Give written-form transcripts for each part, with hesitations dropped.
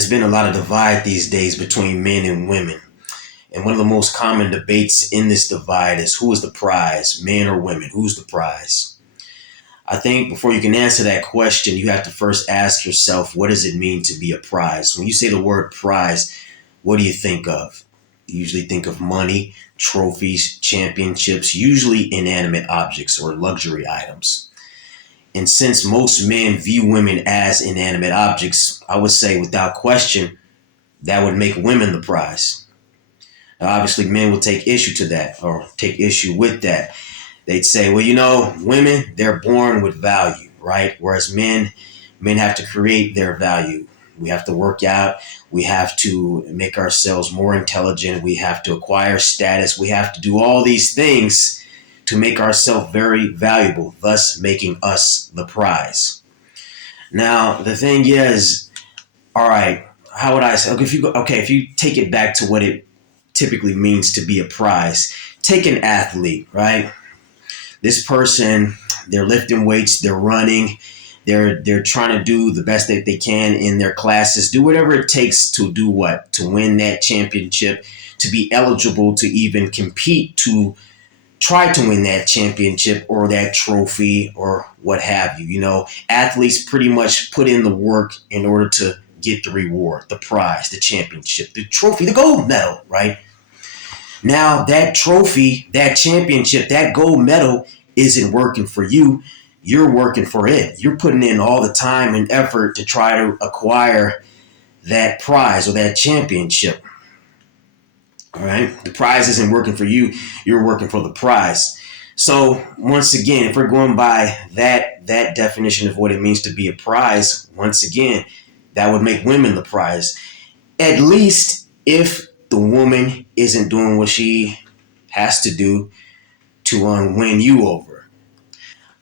there's been a lot of divide these days between men and women. And one of the most common debates in this divide is who is the prize, men or women? Who's the prize? I think before you can answer that question, you have to first ask yourself, what does it mean to be a prize? When you say the word prize, what do you think of? You usually think of money, trophies, championships, usually inanimate objects or luxury items. And since most men view women as inanimate objects, I would say without question, that would make women the prize. Now, obviously, men will take issue to that or take issue with that. They'd say, well, women, they're born with value, right? Whereas men have to create their value. We have to work out. We have to make ourselves more intelligent. We have to acquire status. We have to do all these things to make ourselves very valuable, thus making us the prize. Now, the thing is, all right, how would I say? If you take it back to what it typically means to be a prize, take an athlete, right? This person, they're lifting weights, they're running, they're trying to do the best that they can in their classes, do whatever it takes to do what? To win that championship, to be eligible to even compete, to try to win that championship or that trophy or what have you. Athletes pretty much put in the work in order to get the reward, the prize, the championship, the trophy, the gold medal, right? Now that trophy, that championship, that gold medal isn't working for you. You're working for it. You're putting in all the time and effort to try to acquire that prize or that championship. All right. The prize isn't working for you. You're working for the prize. So once again, if we're going by that definition of what it means to be a prize, once again, that would make women the prize. At least if the woman isn't doing what she has to do to win you over.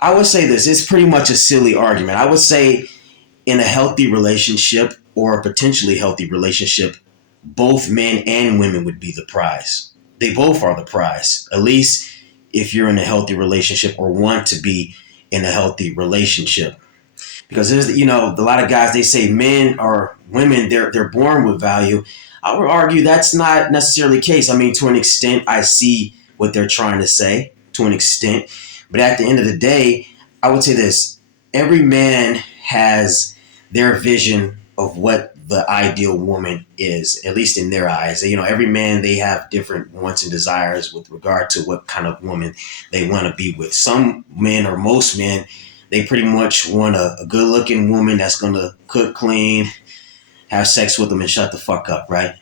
I would say this, it's pretty much a silly argument. I would say in a healthy relationship or a potentially healthy relationship, both men and women would be the prize. They both are the prize, at least if you're in a healthy relationship or want to be in a healthy relationship. Because there's, a lot of guys, they say men or women, they're born with value. I would argue that's not necessarily the case. I mean, to an extent, I see what they're trying to say, to an extent. But at the end of the day, I would say this. Every man has their vision of what the ideal woman is, at least in their eyes. Every man, they have different wants and desires with regard to what kind of woman they want to be with. Some men or most men, they pretty much want a good-looking woman that's going to cook, clean, have sex with them, and shut the fuck up, right?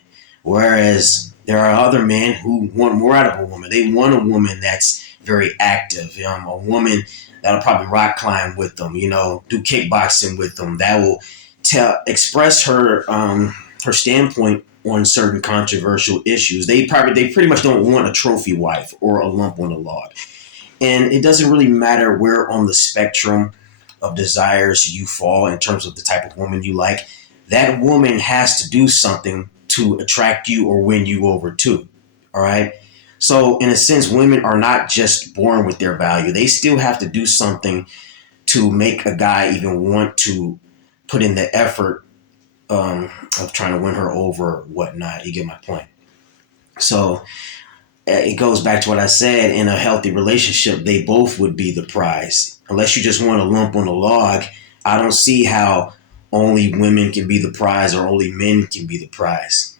Whereas there are other men who want more out of a woman. They want a woman that's very active, a woman that'll probably rock climb with them, do kickboxing with them, that will express her her standpoint on certain controversial issues. They pretty much don't want a trophy wife or a lump on the log. And it doesn't really matter where on the spectrum of desires you fall in terms of the type of woman you like. That woman has to do something to attract you or win you over too. All right. So in a sense, women are not just born with their value. They still have to do something to make a guy even want to put in the effort of trying to win her over or whatnot. You get my point. So it goes back to what I said. In a healthy relationship, they both would be the prize. Unless you just want a lump on the log, I don't see how only women can be the prize or only men can be the prize.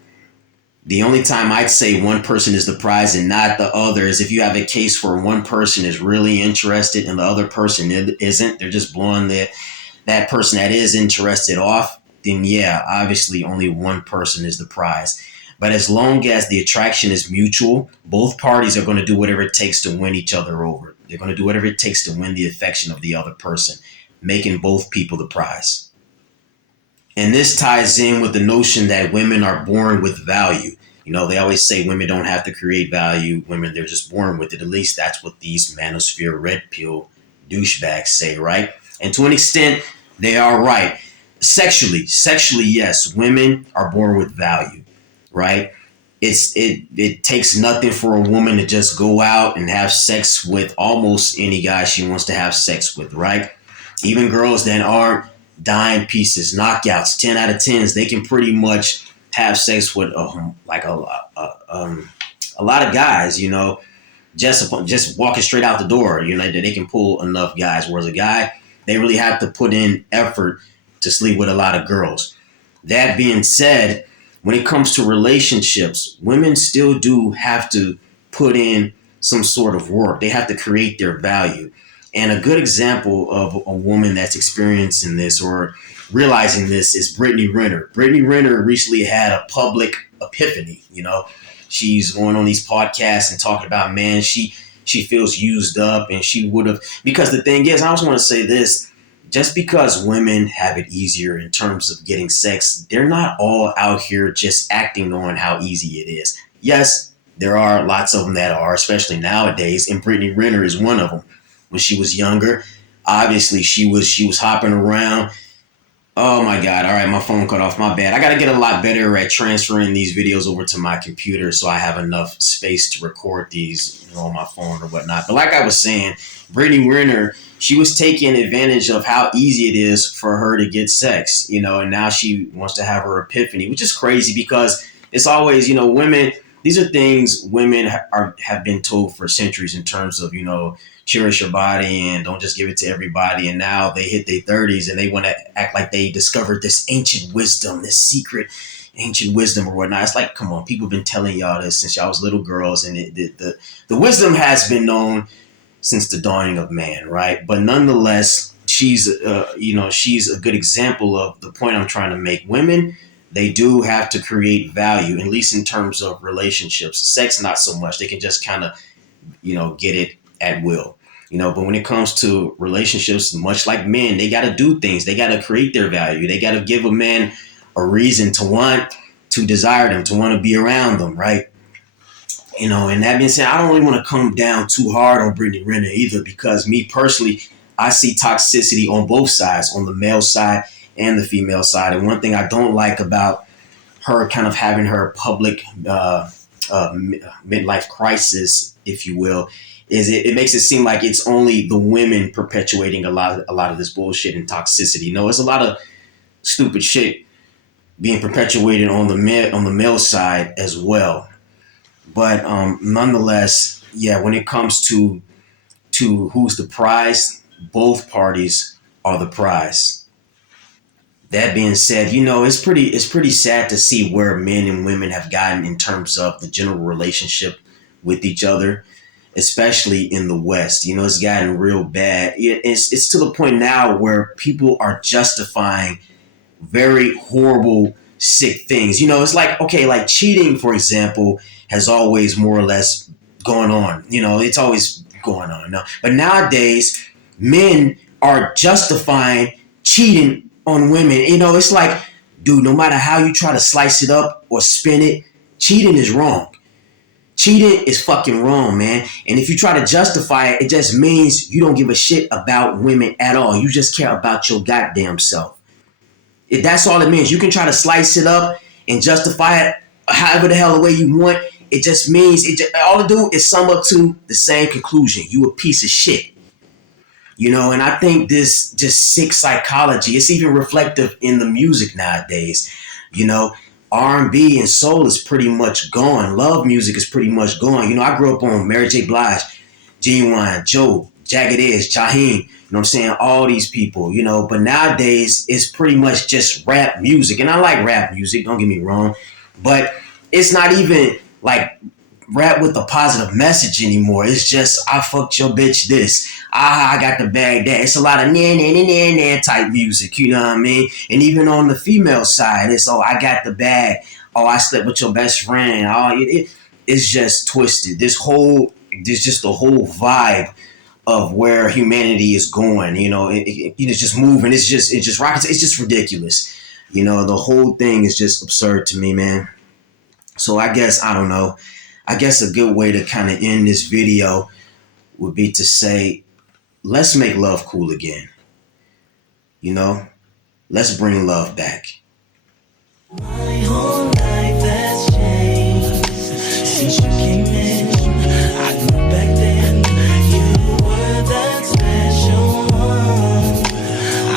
The only time I'd say one person is the prize and not the other is if you have a case where one person is really interested and the other person isn't. They're just blowing that person that is interested off. Then yeah, obviously only one person is the prize. But as long as the attraction is mutual, both parties are going to do whatever it takes to win each other over. They're going to do whatever it takes to win the affection of the other person, making both people the prize. And this ties in with the notion that women are born with value. They always say women don't have to create value. Women, they're just born with it. At least that's what these manosphere red pill douchebags say, right? And to an extent, they are right. Sexually, yes, women are born with value, right? It takes nothing for a woman to just go out and have sex with almost any guy she wants to have sex with, right? Even girls that aren't dime pieces, knockouts, 10 out of 10s. They can pretty much have sex with a lot of guys, just walking straight out the door, that they can pull enough guys. Whereas a guy, they really have to put in effort to sleep with a lot of girls. That being said, when it comes to relationships, women still do have to put in some sort of work. They have to create their value. And a good example of a woman that's experiencing this or realizing this is Brittany Renner. Brittany Renner recently had a public epiphany. She's going on these podcasts and talking about, man, she feels used up, and she would have, because the thing is, I also want to say this, just because women have it easier in terms of getting sex, they're not all out here just acting on how easy it is. Yes, there are lots of them that are, especially nowadays, and Brittany Renner is one of them. When she was younger, obviously she was hopping around. Oh my God. All right. My phone cut off. My bad. I got to get a lot better at transferring these videos over to my computer so I have enough space to record these on my phone or whatnot. But like I was saying, Brittany Renner, she was taking advantage of how easy it is for her to get sex, and now she wants to have her epiphany, which is crazy because it's always, women, these are things women have been told for centuries in terms of, cherish your body and don't just give it to everybody. And now they hit their 30s and they want to act like they discovered this ancient wisdom, this secret ancient wisdom or whatnot. It's like, come on, people have been telling y'all this since y'all was little girls, and the wisdom has been known since the dawning of man, right? But nonetheless, she's a good example of the point I'm trying to make. Women, they do have to create value, at least in terms of relationships. Sex, not so much. They can just kind of, get it at will. But when it comes to relationships, much like men, they got to do things. They got to create their value. They got to give a man a reason to want to desire them, to want to be around them, right? And that being said, I don't really want to come down too hard on Brittany Renner either, because me personally, I see toxicity on both sides, on the male side and the female side. And one thing I don't like about her kind of having her public midlife crisis, if you will, is it makes it seem like it's only the women perpetuating a lot of this bullshit and toxicity. It's a lot of stupid shit being perpetuated on the male side as well. But nonetheless, yeah, when it comes to who's the prize, both parties are the prize. That being said, it's pretty sad to see where men and women have gotten in terms of the general relationship with each other, especially in the West. It's gotten real bad. It's to the point now where people are justifying very horrible, sick things. It's like, okay, like cheating, for example, has always more or less gone on. It's always going on. No? But nowadays, men are justifying cheating on women. It's like, dude, no matter how you try to slice it up or spin it, cheating is wrong. Cheating is fucking wrong, man. And if you try to justify it, it just means you don't give a shit about women at all. You just care about your goddamn self. That's all it means. You can try to slice it up and justify it however the hell the way you want. It just means all it do is sum up to the same conclusion. You a piece of shit. And I think this just sick psychology, it's even reflective in the music nowadays. R&B and soul is pretty much gone. Love music is pretty much gone. I grew up on Mary J. Blige, Genuine, Joe, Jagged Edge, Jaheim, what I'm saying? All these people, but nowadays it's pretty much just rap music. And I like rap music, don't get me wrong, but it's not even like rap with a positive message anymore. It's just, I fucked your bitch this. I got the bag that. It's a lot of nah type music, you know what I mean? And even on the female side, it's, oh, I got the bag. Oh, I slept with your best friend. Oh, it's just twisted. There's just the whole vibe of where humanity is going. It's just moving. It's just rockets. It's just ridiculous. The whole thing is just absurd to me, man. So I guess, I don't know. I guess a good way to kind of end this video would be to say, let's make love cool again. Let's bring love back. My whole life has changed since you came in. I knew back then you were that special one.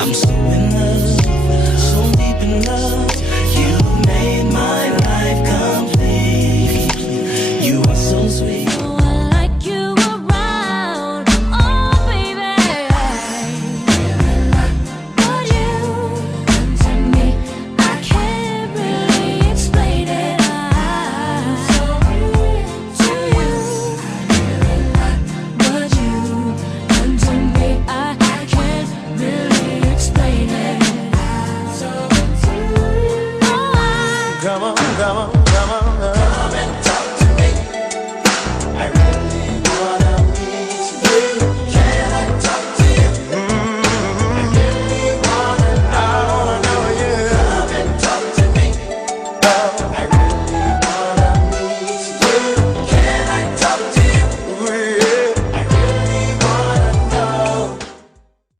I'm so in love. come on, come on,